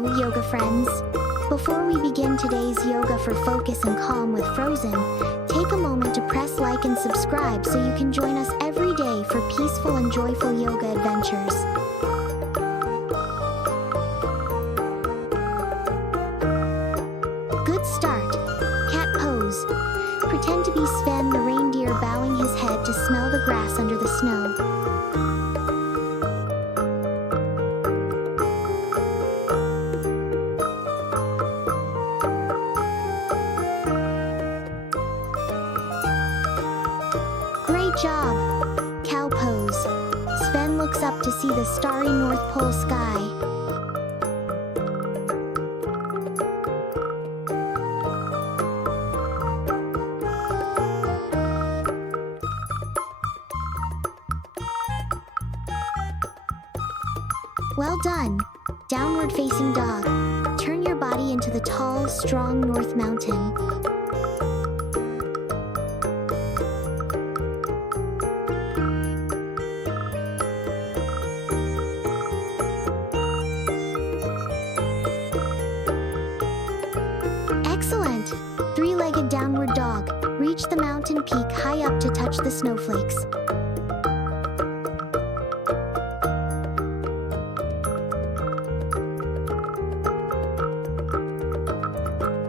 Hello, yoga friends. Before we begin today's yoga for focus and calm with Frozen, take a moment to press like and subscribe so you can join us every day for peaceful and joyful yoga adventures. Good start. Cat pose. Pretend to be Sven the reindeer bowing his head to smell the grass under the snow. Great job! Cow pose. Sven looks up to see the starry North Pole sky. Well done! Downward facing dog. Turn your body into the tall, strong North Mountain. Excellent! Three-legged downward dog. Reach the mountain peak high up to touch the snowflakes.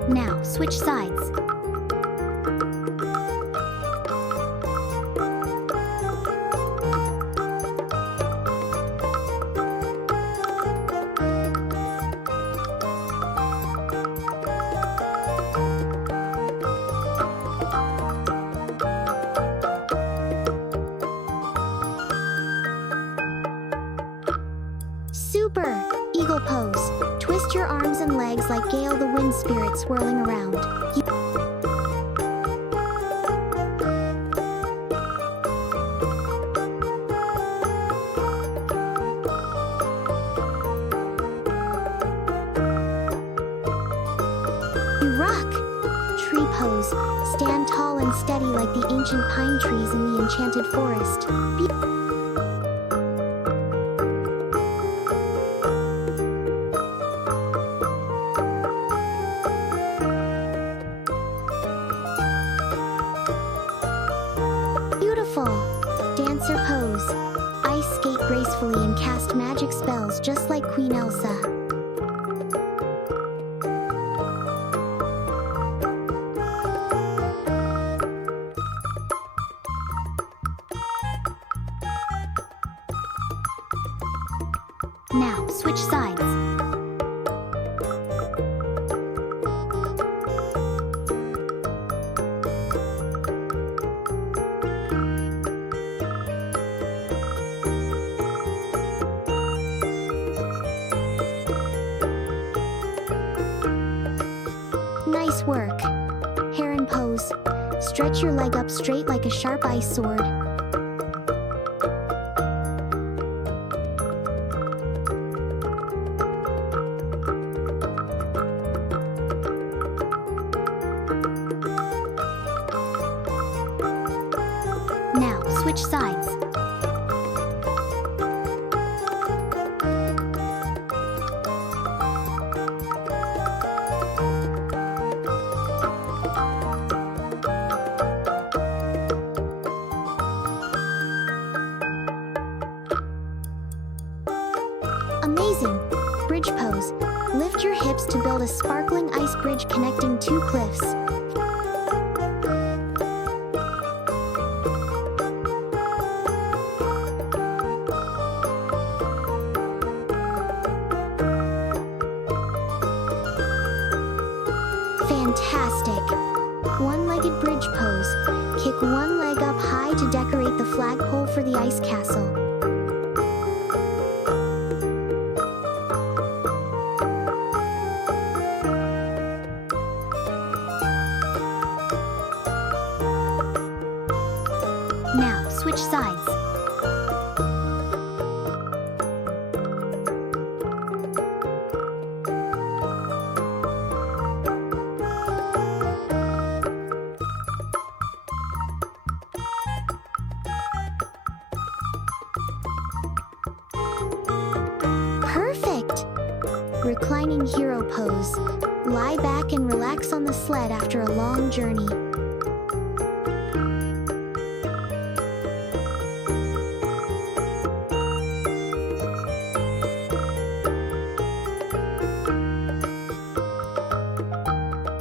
Now, switch sides. Super! Eagle pose. Twist your arms and legs like Gale the wind spirit swirling around. You rock! Tree pose. Stand tall and steady like the ancient pine trees in the enchanted forest. Beautiful! Dancer pose. Ice skate gracefully and cast magic spells just like Queen Elsa. Now, switch sides. Nice work. Heron pose. Stretch your leg up straight like a sharp ice sword. Now, switch sides. Amazing! Bridge pose. Lift your hips to build a sparkling ice bridge connecting two cliffs. Fantastic! One-legged bridge pose. Kick one leg up high to decorate the flagpole for the ice castle. Now, switch sides. Reclining hero pose. Lie back and relax on the sled after a long journey.